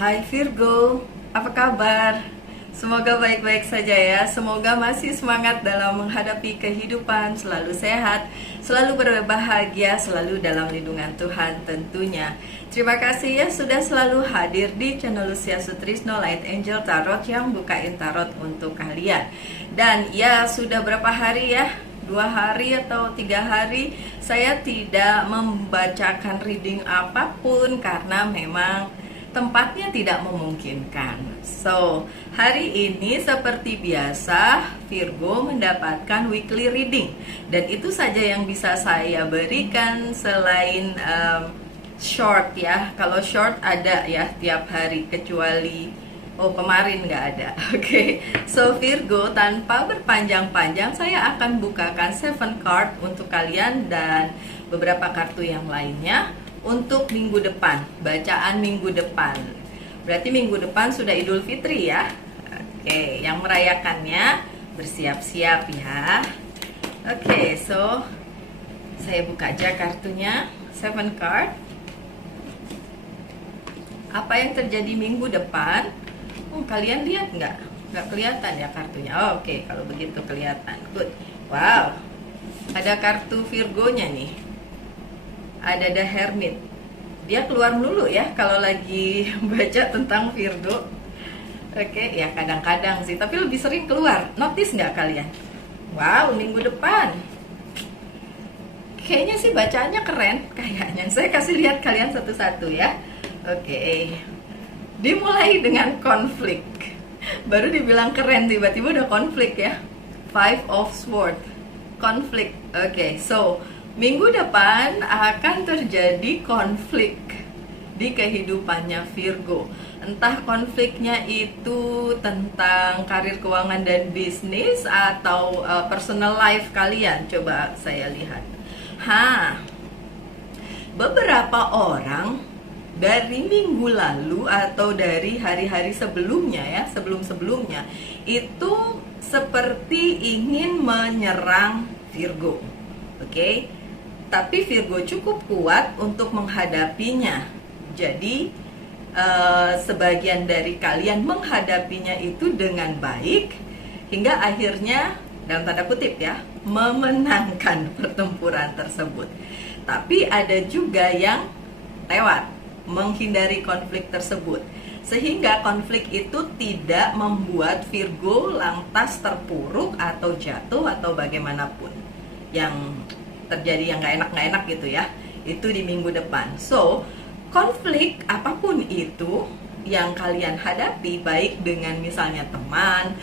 Hai Virgo, apa kabar? Semoga baik-baik saja ya. Semoga masih semangat dalam menghadapi kehidupan, selalu sehat, selalu berbahagia, selalu dalam lindungan Tuhan tentunya. Terima kasih ya sudah selalu hadir di channel Lucia Sutrisno Light Angel Tarot yang bukain tarot untuk kalian. Dan ya sudah berapa hari ya? 2 hari atau 3 hari saya tidak membacakan reading apapun karena memang tempatnya tidak memungkinkan. So, hari ini seperti biasa Virgo mendapatkan weekly reading. Dan itu saja yang bisa saya berikan selain short ya. Kalau short ada ya tiap hari kecuali kemarin nggak ada. Oke. So Virgo, tanpa berpanjang-panjang saya akan bukakan 7 card untuk kalian dan beberapa kartu yang lainnya untuk minggu depan, bacaan minggu depan. Berarti minggu depan sudah Idul Fitri ya. Oke, yang merayakannya bersiap-siap ya. Oke, so saya buka aja kartunya, 7 card. Apa yang terjadi minggu depan? Kalian lihat nggak? Nggak kelihatan ya kartunya. Oke, kalau begitu kelihatan. Good. Wow, ada kartu Virgonya nih. Ada The Hermit. Dia keluar dulu ya kalau lagi baca tentang Virgo. Oke, ya kadang-kadang sih, tapi lebih sering keluar. Notice nggak kalian? Wow, minggu depan. Kayaknya sih bacaannya keren, kayaknya. Saya kasih lihat kalian satu-satu ya. Oke. Dimulai dengan konflik. Baru dibilang keren, tiba-tiba udah konflik ya. 5 of Swords. Konflik. Oke, so minggu depan akan terjadi konflik di kehidupannya Virgo. Entah konfliknya itu tentang karir, keuangan, dan bisnis atau personal life kalian. Coba saya lihat. Beberapa orang dari minggu lalu atau dari hari-hari sebelumnya ya, sebelum-sebelumnya itu seperti ingin menyerang Virgo. Oke? Tapi Virgo cukup kuat untuk menghadapinya. Jadi sebagian dari kalian menghadapinya itu dengan baik hingga akhirnya dalam tanda kutip ya memenangkan pertempuran tersebut. Tapi ada juga yang lewat, menghindari konflik tersebut, sehingga konflik itu tidak membuat Virgo lantas terpuruk atau jatuh atau bagaimanapun yang terjadi yang nggak enak gitu ya. Itu di minggu depan. So konflik apapun itu yang kalian hadapi, baik dengan misalnya teman,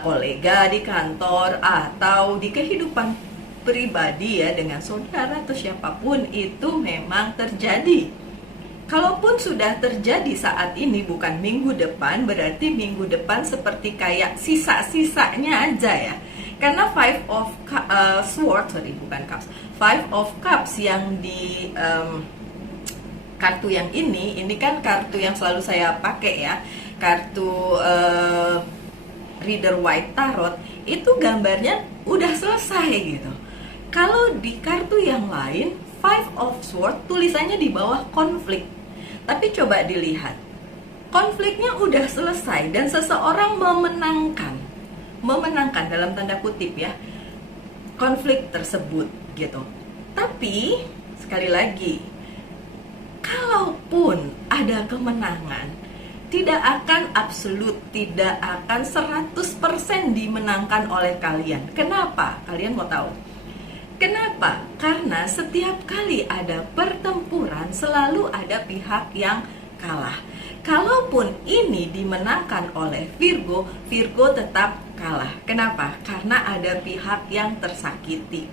kolega di kantor, atau di kehidupan pribadi ya dengan saudara atau siapapun, itu memang terjadi. Kalaupun sudah terjadi saat ini bukan minggu depan, berarti minggu depan seperti kayak sisa-sisanya aja ya. Karena 5 of Swords, bukan Cups, 5 of Cups yang di kartu yang ini kan kartu yang selalu saya pakai ya, kartu Reader White Tarot, itu gambarnya udah selesai gitu. Kalau di kartu yang lain 5 of Swords tulisannya di bawah konflik. Tapi coba dilihat, konfliknya udah selesai dan seseorang memenangkan dalam tanda kutip ya konflik tersebut gitu. Tapi sekali lagi, kalaupun ada kemenangan, tidak akan absolut, tidak akan 100% dimenangkan oleh kalian. Kenapa? Kalian mau tahu? Kenapa? Karena setiap kali ada pertempuran selalu ada pihak yang kalah. Kalaupun ini dimenangkan oleh Virgo, Virgo tetap kalah. Kenapa? Karena ada pihak yang tersakiti.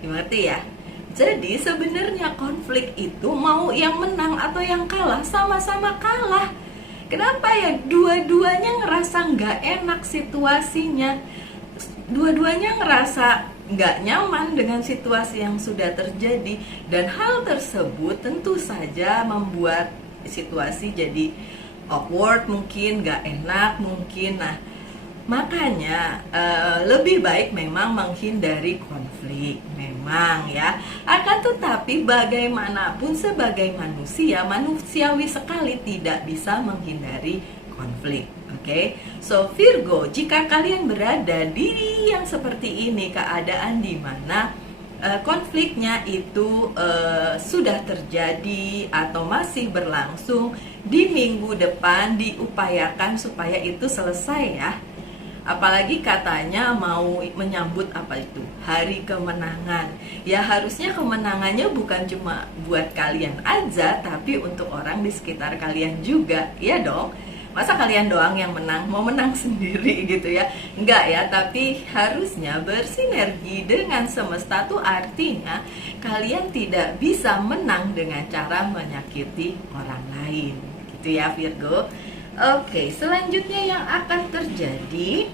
Dimengerti ya? Jadi sebenarnya konflik itu mau yang menang atau yang kalah sama-sama kalah. Kenapa ya? Dua-duanya ngerasa nggak enak situasinya. Dua-duanya ngerasa nggak nyaman dengan situasi yang sudah terjadi. Dan hal tersebut tentu saja membuat situasi jadi awkward mungkin, nggak enak mungkin. Nah, Makanya lebih baik memang menghindari konflik, memang ya. Akan tetapi bagaimanapun sebagai manusia, manusiawi sekali tidak bisa menghindari konflik. Oke, so Virgo, jika kalian berada di yang seperti ini, keadaan di mana konfliknya itu sudah terjadi atau masih berlangsung, di minggu depan diupayakan supaya itu selesai ya. Apalagi katanya mau menyambut apa itu, hari kemenangan. Ya harusnya kemenangannya bukan cuma buat kalian aja, tapi untuk orang di sekitar kalian juga, ya dong. Masa kalian doang yang menang, mau menang sendiri gitu ya? Enggak ya, tapi harusnya bersinergi dengan semesta tuh artinya kalian tidak bisa menang dengan cara menyakiti orang lain. Gitu ya Virgo. Oke, selanjutnya yang akan terjadi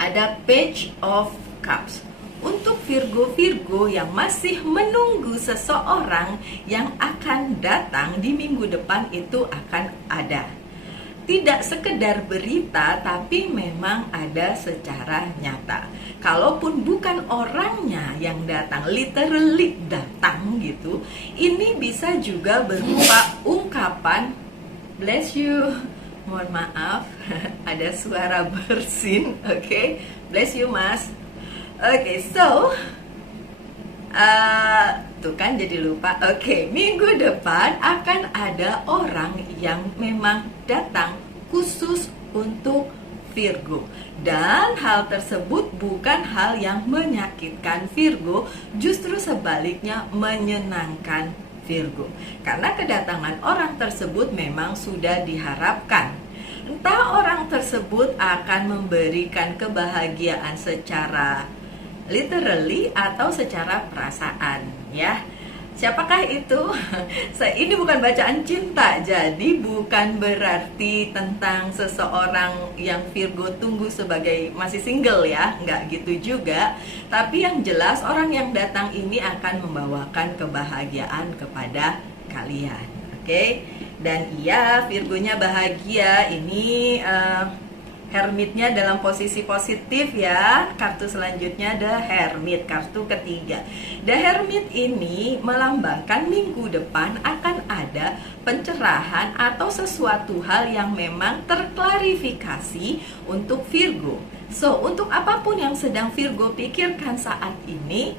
ada Page of Cups. Untuk Virgo-Virgo yang masih menunggu seseorang yang akan datang di minggu depan, itu akan ada. Tidak sekedar berita, tapi memang ada secara nyata. Kalaupun bukan orangnya yang datang, literally datang gitu, ini bisa juga berupa ungkapan bless you. Mohon maaf, ada suara bersin, oke? Bless you mas. Oke, so tuh kan jadi lupa. Oke, minggu depan akan ada orang yang memang datang khusus untuk Virgo. Dan hal tersebut bukan hal yang menyakitkan Virgo, justru sebaliknya menyenangkan Virgo. Karena kedatangan orang tersebut memang sudah diharapkan. Entah orang tersebut akan memberikan kebahagiaan secara literally atau secara perasaan, ya. Siapakah itu? Ini bukan bacaan cinta, jadi bukan berarti tentang seseorang yang Virgo tunggu sebagai masih single ya, nggak gitu juga. Tapi yang jelas orang yang datang ini akan membawakan kebahagiaan kepada kalian, oke? Dan iya, Virgonya bahagia. Ini Hermitnya dalam posisi positif ya. Kartu selanjutnya The Hermit, kartu ketiga. The Hermit ini melambangkan minggu depan akan ada pencerahan atau sesuatu hal yang memang terklarifikasi untuk Virgo. So, untuk apapun yang sedang Virgo pikirkan saat ini,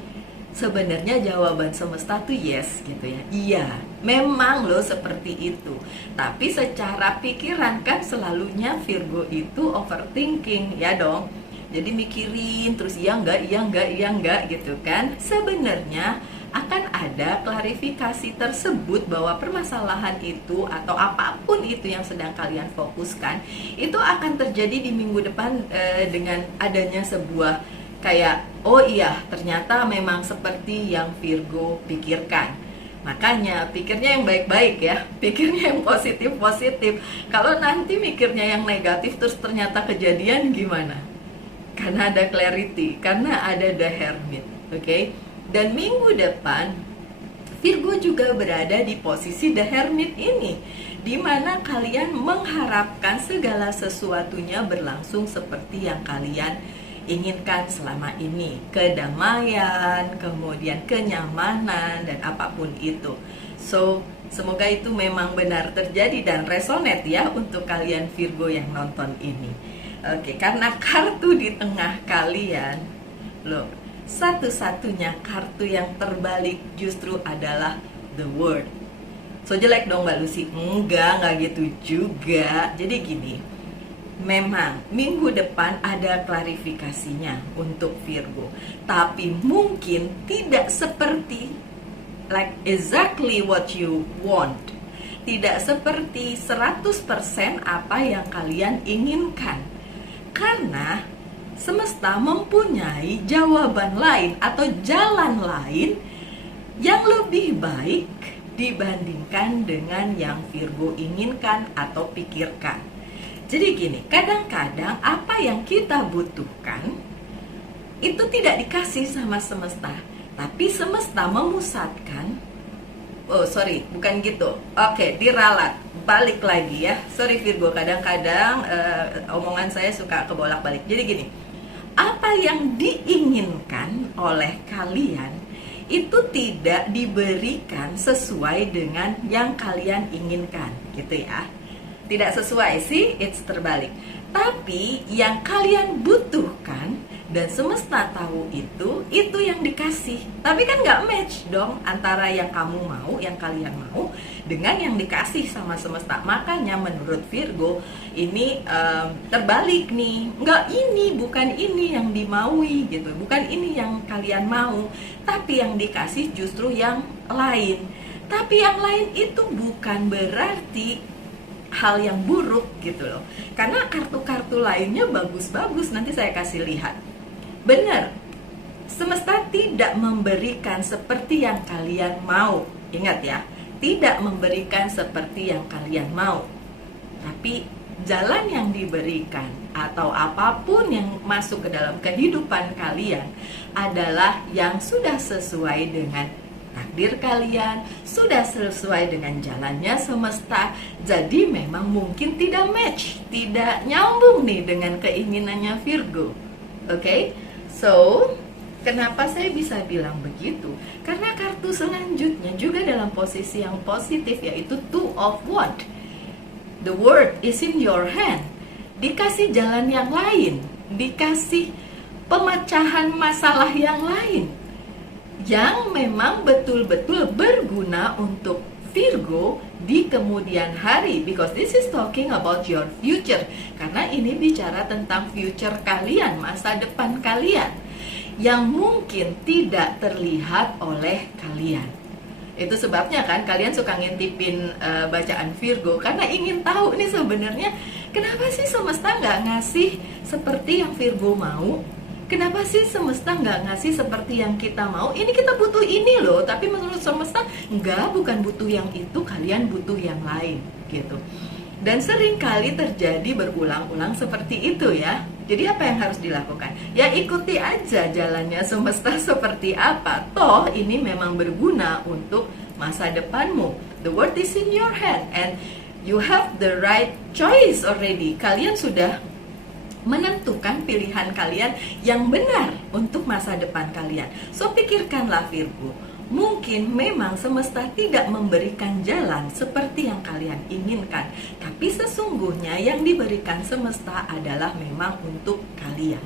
sebenarnya jawaban semesta tuh yes gitu ya. Iya, memang loh seperti itu. Tapi secara pikiran kan selalunya Virgo itu overthinking ya dong. Jadi mikirin terus iya enggak gitu kan. Sebenarnya akan ada klarifikasi tersebut bahwa permasalahan itu atau apapun itu yang sedang kalian fokuskan itu akan terjadi di minggu depan dengan adanya sebuah kayak, oh iya ternyata memang seperti yang Virgo pikirkan. Makanya pikirnya yang baik-baik ya, pikirnya yang positif-positif. Kalau nanti mikirnya yang negatif terus ternyata kejadian gimana? Karena ada clarity, karena ada The Hermit, oke? Dan minggu depan Virgo juga berada di posisi The Hermit ini, di mana kalian mengharapkan segala sesuatunya berlangsung seperti yang kalian inginkan selama ini, kedamaian, kemudian kenyamanan dan apapun itu. So, semoga itu memang benar terjadi dan resonate ya untuk kalian Virgo yang nonton ini. Oke, karena kartu di tengah kalian, loh, satu-satunya kartu yang terbalik justru adalah The World. So jelek dong Mbak Lucy? Enggak gitu juga. Jadi gini, memang minggu depan ada klarifikasinya untuk Virgo, tapi mungkin tidak seperti like exactly what you want. Tidak seperti 100% apa yang kalian inginkan. Karena semesta mempunyai jawaban lain atau jalan lain yang lebih baik dibandingkan dengan yang Virgo inginkan atau pikirkan. Jadi gini, kadang-kadang apa yang kita butuhkan itu tidak dikasih sama semesta, tapi semesta memusatkan Oh sorry, bukan gitu. Oke, diralat. Balik lagi ya. Sorry Virgo, kadang-kadang omongan saya suka kebolak-balik. Jadi gini, apa yang diinginkan oleh kalian itu tidak diberikan sesuai dengan yang kalian inginkan, gitu ya. Tidak sesuai sih, it's terbalik. Tapi yang kalian butuhkan dan semesta tahu itu yang dikasih. Tapi kan nggak match dong antara yang kamu mau, yang kalian mau dengan yang dikasih sama semesta. Makanya menurut Virgo ini terbalik nih. Nggak, ini bukan ini yang dimaui gitu, bukan ini yang kalian mau, tapi yang dikasih justru yang lain. Tapi yang lain itu bukan berarti hal yang buruk gitu loh. Karena kartu-kartu lainnya bagus-bagus, nanti saya kasih lihat. Benar, semesta tidak memberikan seperti yang kalian mau. Ingat ya, tidak memberikan seperti yang kalian mau. Tapi jalan yang diberikan atau apapun yang masuk ke dalam kehidupan kalian adalah yang sudah sesuai dengan takdir kalian, sudah sesuai dengan jalannya semesta. Jadi memang mungkin tidak match, tidak nyambung nih dengan keinginannya Virgo. Oke? So, kenapa saya bisa bilang begitu? Karena kartu selanjutnya juga dalam posisi yang positif, yaitu Two of Wands. The world is in your hand. Dikasih jalan yang lain, dikasih pemecahan masalah yang lain, yang memang betul-betul berguna untuk Virgo di kemudian hari. Because this is talking about your future. Karena ini bicara tentang future kalian, masa depan kalian, yang mungkin tidak terlihat oleh kalian. Itu sebabnya kan kalian suka ngintipin bacaan Virgo, karena ingin tahu nih sebenarnya kenapa sih semesta nggak ngasih seperti yang Virgo mau. Kenapa sih semesta nggak ngasih seperti yang kita mau? Ini kita butuh ini loh, tapi menurut semesta enggak, bukan butuh yang itu, kalian butuh yang lain gitu. Dan sering kali terjadi berulang-ulang seperti itu ya. Jadi apa yang harus dilakukan? Ya ikuti aja jalannya semesta seperti apa. Toh ini memang berguna untuk masa depanmu. The world is in your hand and you have the right choice already. Kalian sudah menentukan pilihan kalian yang benar untuk masa depan kalian. So pikirkanlah Virgo, mungkin memang semesta tidak memberikan jalan seperti yang kalian inginkan, tapi sesungguhnya yang diberikan semesta adalah memang untuk kalian.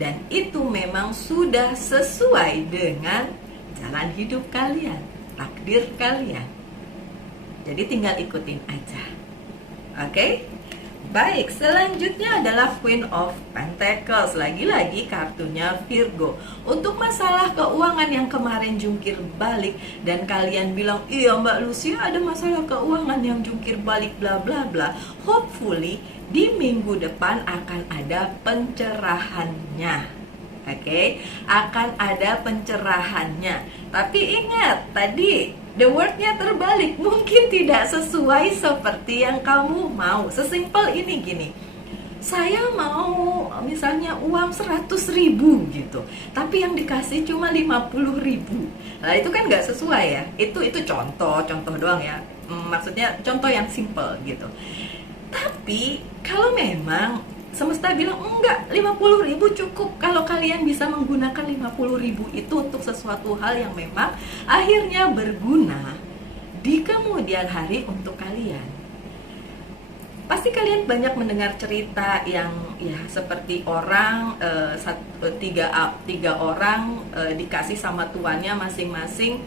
Dan itu memang sudah sesuai dengan jalan hidup kalian, takdir kalian. Jadi tinggal ikutin aja. Oke? Baik, selanjutnya adalah Queen of Pentacles. Lagi-lagi kartunya Virgo. Untuk masalah keuangan yang kemarin jungkir balik dan kalian bilang, iya Mbak Lucia ada masalah keuangan yang jungkir balik bla bla bla. Hopefully di minggu depan akan ada pencerahannya. Oke, akan ada pencerahannya. Tapi ingat, tadi the word-nya terbalik, mungkin tidak sesuai seperti yang kamu mau. Sesimpel ini gini, saya mau misalnya uang 100.000 gitu, tapi yang dikasih cuma 50.000. Nah itu kan nggak sesuai ya. Itu contoh doang ya. Maksudnya contoh yang simple gitu. Tapi kalau memang semesta bilang enggak, 50.000 cukup, kalau kalian bisa menggunakan 50.000 itu untuk sesuatu hal yang memang akhirnya berguna di kemudian hari untuk kalian. Pasti kalian banyak mendengar cerita yang ya seperti orang tiga orang dikasih sama tuannya masing-masing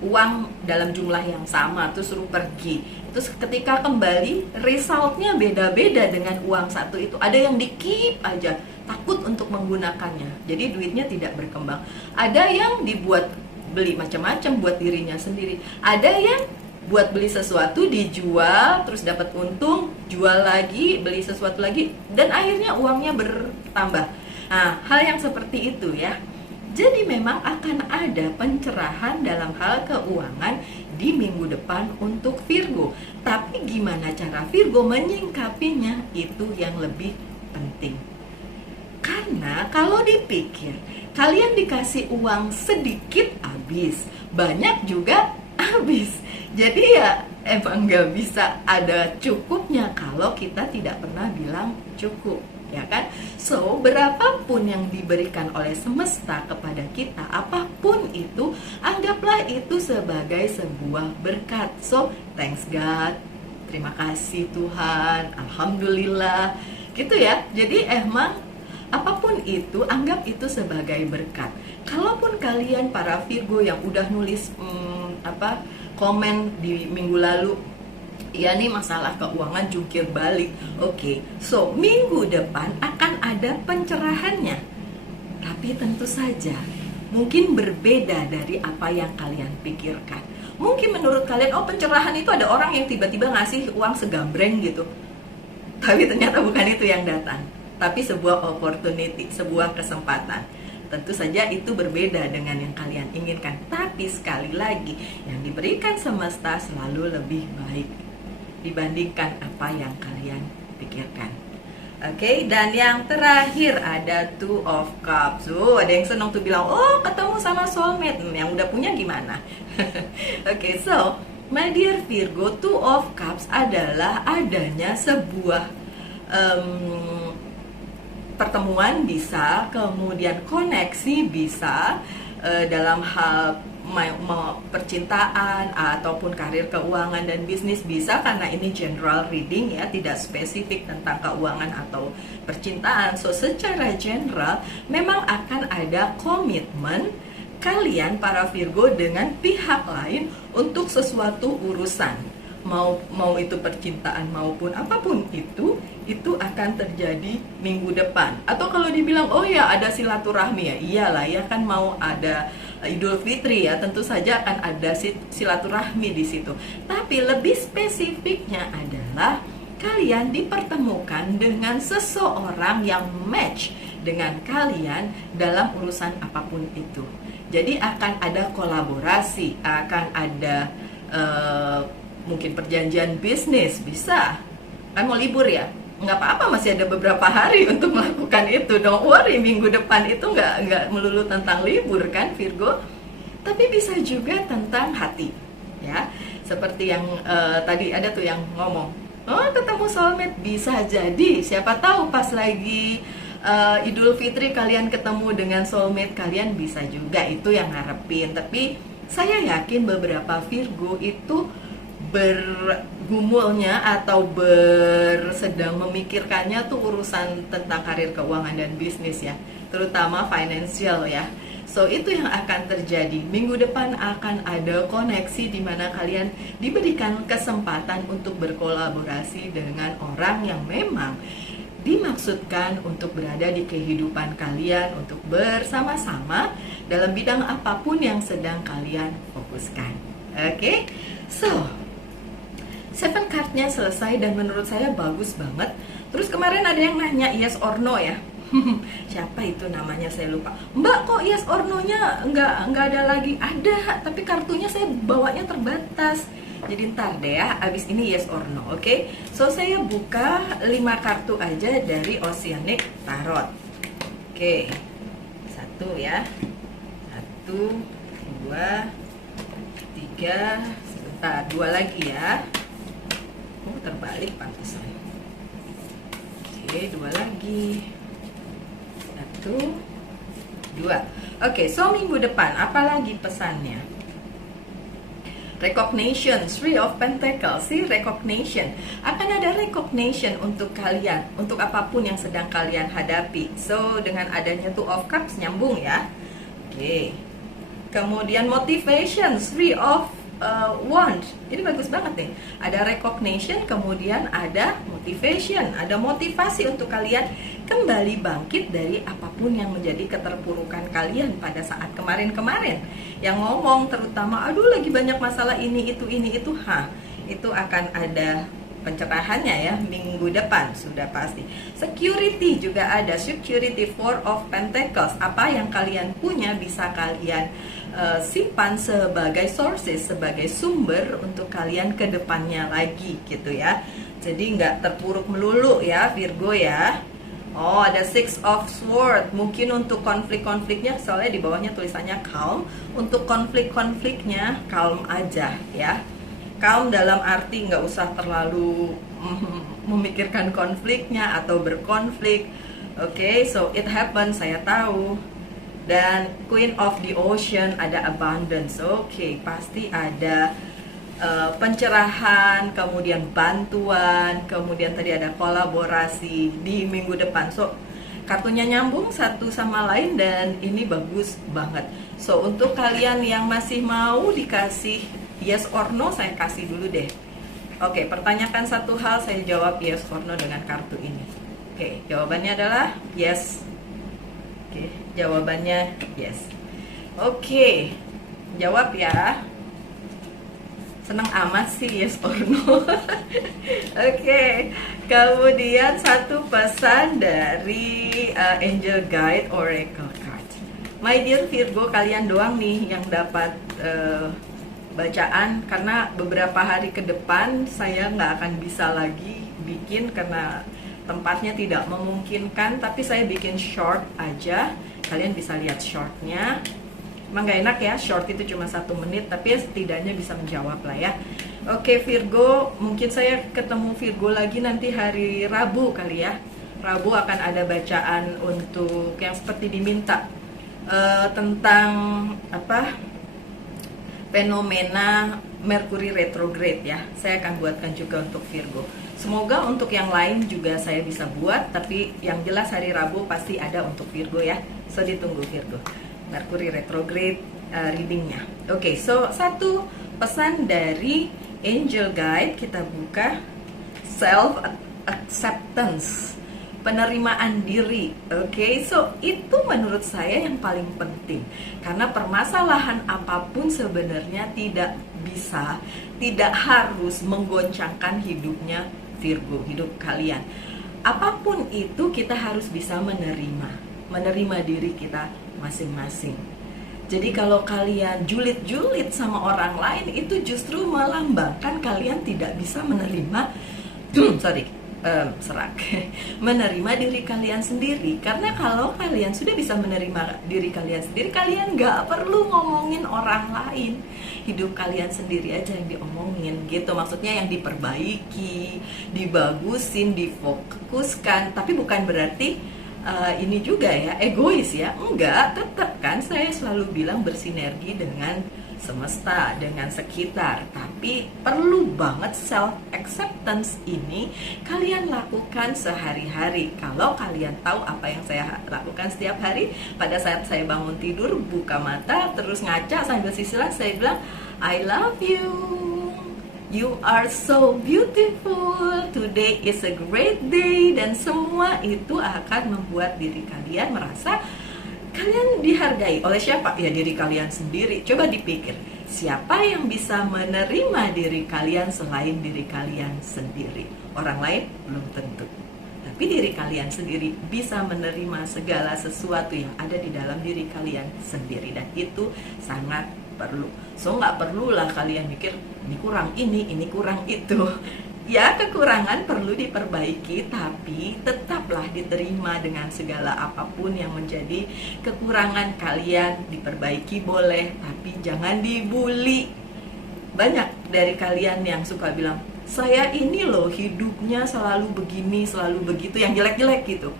uang dalam jumlah yang sama, terus suruh pergi. Terus ketika kembali, resultnya beda-beda dengan uang satu itu. Ada yang di-keep aja, takut untuk menggunakannya, jadi duitnya tidak berkembang. Ada yang dibuat beli macam-macam buat dirinya sendiri. Ada yang buat beli sesuatu, dijual, terus dapat untung, jual lagi, beli sesuatu lagi, dan akhirnya uangnya bertambah. Nah, hal yang seperti itu ya. Jadi memang akan ada pencerahan dalam hal keuangan di minggu depan untuk Virgo. Tapi gimana cara Virgo menyingkapinya, itu yang lebih penting. Karena kalau dipikir, kalian dikasih uang sedikit habis, banyak juga habis. Jadi ya emang nggak bisa ada cukupnya kalau kita tidak pernah bilang cukup, ya kan? So, berapapun yang diberikan oleh semesta kepada kita, apapun itu, anggaplah itu sebagai sebuah berkat. So, thanks God, terima kasih Tuhan, alhamdulillah, gitu ya. Jadi emang apapun itu, anggap itu sebagai berkat. Kalaupun kalian para Virgo yang udah nulis komen di minggu lalu, ya nih masalah keuangan jungkir balik. Oke, so minggu depan akan ada pencerahannya. Tapi tentu saja mungkin berbeda dari apa yang kalian pikirkan. Mungkin menurut kalian, oh pencerahan itu ada orang yang tiba-tiba ngasih uang segambreng gitu. Tapi ternyata bukan itu yang datang, tapi sebuah opportunity, sebuah kesempatan. Tentu saja itu berbeda dengan yang kalian inginkan. Tapi sekali lagi, yang diberikan semesta selalu lebih baik dibandingkan apa yang kalian pikirkan. Oke, dan yang terakhir ada Two of Cups. Ada yang senang tuh bilang, oh ketemu sama soulmate. Yang udah punya gimana? Oke, so my dear Virgo, Two of Cups adalah adanya sebuah pertemuan bisa, kemudian koneksi bisa dalam hal percintaan ataupun karir, keuangan dan bisnis bisa, karena ini general reading ya, tidak spesifik tentang keuangan atau percintaan. So secara general memang akan ada komitmen kalian para Virgo dengan pihak lain untuk sesuatu urusan. Mau itu percintaan maupun apapun itu akan terjadi minggu depan. Atau kalau dibilang, oh ya ada silaturahmi, ya iyalah ya kan, mau ada Idul Fitri ya, tentu saja akan ada silaturahmi di situ. Tapi lebih spesifiknya adalah kalian dipertemukan dengan seseorang yang match dengan kalian dalam urusan apapun itu. Jadi akan ada kolaborasi, akan ada mungkin perjanjian bisnis, bisa. Kan mau libur ya? Nggak apa-apa, masih ada beberapa hari untuk melakukan itu. Don't worry, minggu depan itu nggak melulu tentang libur kan Virgo. Tapi bisa juga tentang hati, ya. Seperti yang tadi ada tuh yang ngomong, oh ketemu soulmate, bisa jadi. Siapa tahu pas lagi Idul Fitri kalian ketemu dengan soulmate kalian, bisa juga itu yang ngarepin. Tapi saya yakin beberapa Virgo itu bergumulnya atau sedang memikirkannya tuh urusan tentang karir, keuangan dan bisnis ya, terutama financial ya. So itu yang akan terjadi minggu depan, akan ada koneksi di mana kalian diberikan kesempatan untuk berkolaborasi dengan orang yang memang dimaksudkan untuk berada di kehidupan kalian, untuk bersama-sama dalam bidang apapun yang sedang kalian fokuskan. Oke, so Seven card-nya selesai dan menurut saya bagus banget. Terus kemarin ada yang nanya yes or no ya. Siapa itu namanya, saya lupa. Mbak, kok yes or no-nya nggak ada lagi? Ada, tapi kartunya saya bawanya terbatas. Jadi ntar deh ya, abis ini yes or no, oke? So saya buka 5 kartu aja dari Oceanic Tarot. Oke, 1 ya, 1, 2, 3, sebentar, 2 lagi ya. Oh terbalik pantesan. Oke, 2 lagi, 1, 2. Oke, so minggu depan apalagi pesannya? Recognition, Three of Pentacles, see, recognition. Akan ada recognition untuk kalian, untuk apapun yang sedang kalian hadapi. So, dengan adanya Two of Cups nyambung ya. Oke. Kemudian motivation, Three of Wands. Ini bagus banget nih. Ada recognition, kemudian ada motivation. Ada motivasi untuk kalian kembali bangkit dari apapun yang menjadi keterpurukan kalian pada saat kemarin-kemarin. Yang ngomong terutama, aduh lagi banyak masalah ini itu. Itu akan ada pencerahannya ya minggu depan, sudah pasti. Security juga ada, security, Four of Pentacles. Apa yang kalian punya bisa kalian simpan sebagai sources, sebagai sumber untuk kalian ke depannya lagi gitu ya. Jadi nggak terpuruk melulu ya Virgo ya. Oh, ada Six of Swords. Mungkin untuk konflik-konfliknya, soalnya di bawahnya tulisannya calm. Untuk konflik-konfliknya, calm aja ya. Calm dalam arti nggak usah terlalu memikirkan konfliknya atau berkonflik. Oke, so it happens, saya tahu. Dan Queen of the Ocean, ada abundance. Oke, pasti ada pencerahan, kemudian bantuan, kemudian tadi ada kolaborasi di minggu depan. So, kartunya nyambung satu sama lain dan ini bagus banget. So, untuk kalian yang masih mau dikasih yes or no, saya kasih dulu deh. Oke, pertanyakan satu hal, saya jawab yes or no dengan kartu ini. Oke, jawabannya adalah yes. Oke, jawabannya yes. Oke, jawab ya. Senang amat sih yes or no. Oke, kemudian satu pesan dari Angel Guide Oracle Card. My dear Virgo, kalian doang nih yang dapat bacaan, karena beberapa hari ke depan saya nggak akan bisa lagi bikin karena tempatnya tidak memungkinkan, tapi saya bikin short aja. Kalian bisa lihat shortnya. Emang gak enak ya, short itu cuma 1 menit, tapi ya setidaknya bisa menjawab lah ya. Oke Virgo, mungkin saya ketemu Virgo lagi nanti hari Rabu kali ya. Rabu akan ada bacaan untuk yang seperti diminta, tentang apa, fenomena Mercury retrograde ya. Saya akan buatkan juga untuk Virgo. Semoga untuk yang lain juga saya bisa buat, tapi yang jelas hari Rabu pasti ada untuk Virgo ya. So ditunggu Virgo, Mercury retrograde readingnya. Oke, so satu pesan dari Angel Guide, kita buka self acceptance, penerimaan diri. Oke, so itu menurut saya yang paling penting, karena permasalahan apapun sebenarnya tidak bisa, tidak harus menggoncangkan hidupnya Virgo, hidup kalian. Apapun itu kita harus bisa menerima diri kita masing-masing. Jadi kalau kalian julid-julid sama orang lain, itu justru melambangkan kalian tidak bisa menerima menerima diri kalian sendiri. Karena kalau kalian sudah bisa menerima diri kalian sendiri, kalian nggak perlu ngomongin orang lain. Hidup kalian sendiri aja yang diomongin gitu. Maksudnya yang diperbaiki, dibagusin, difokuskan. Tapi bukan berarti ini juga ya egois ya, enggak, tetap kan saya selalu bilang bersinergi dengan semesta, dengan sekitar. Tapi perlu banget self acceptance ini kalian lakukan sehari-hari. Kalau kalian tahu apa yang saya lakukan setiap hari, pada saat saya bangun tidur, buka mata, terus ngaca sambil sisilan, saya bilang I love you, you are so beautiful, today is a great day. Dan semua itu akan membuat diri kalian merasa kalian dihargai. Oleh siapa? Ya diri kalian sendiri. Coba dipikir, siapa yang bisa menerima diri kalian selain diri kalian sendiri? Orang lain belum tentu, tapi diri kalian sendiri bisa menerima segala sesuatu yang ada di dalam diri kalian sendiri. Dan itu sangat perlu. So nggak perlulah kalian mikir ini kurang ini kurang itu. Ya, kekurangan perlu diperbaiki, tapi tetaplah diterima dengan segala apapun yang menjadi kekurangan kalian. Diperbaiki boleh, tapi jangan dibully. Banyak dari kalian yang suka bilang, saya ini loh hidupnya selalu begini, selalu begitu, yang jelek-jelek gitu.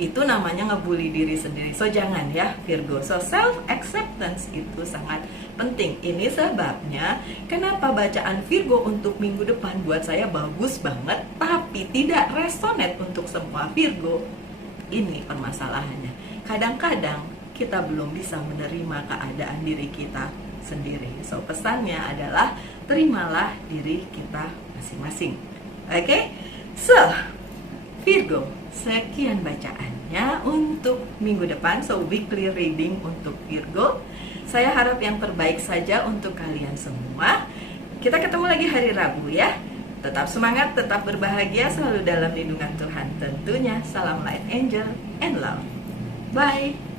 Itu namanya ngebully diri sendiri. So jangan ya Virgo. So self acceptance itu sangat penting. Ini sebabnya kenapa bacaan Virgo untuk minggu depan buat saya bagus banget, tapi tidak resonate untuk semua Virgo. Ini permasalahannya. Kadang-kadang kita belum bisa menerima keadaan diri kita sendiri. So pesannya adalah terimalah diri kita masing-masing. Oke? So Virgo, sekian bacaannya untuk minggu depan. So weekly reading untuk Virgo. Saya harap yang terbaik saja untuk kalian semua. Kita ketemu lagi hari Rabu ya. Tetap semangat, tetap berbahagia, selalu dalam lindungan Tuhan tentunya. Salam light angel and love. Bye.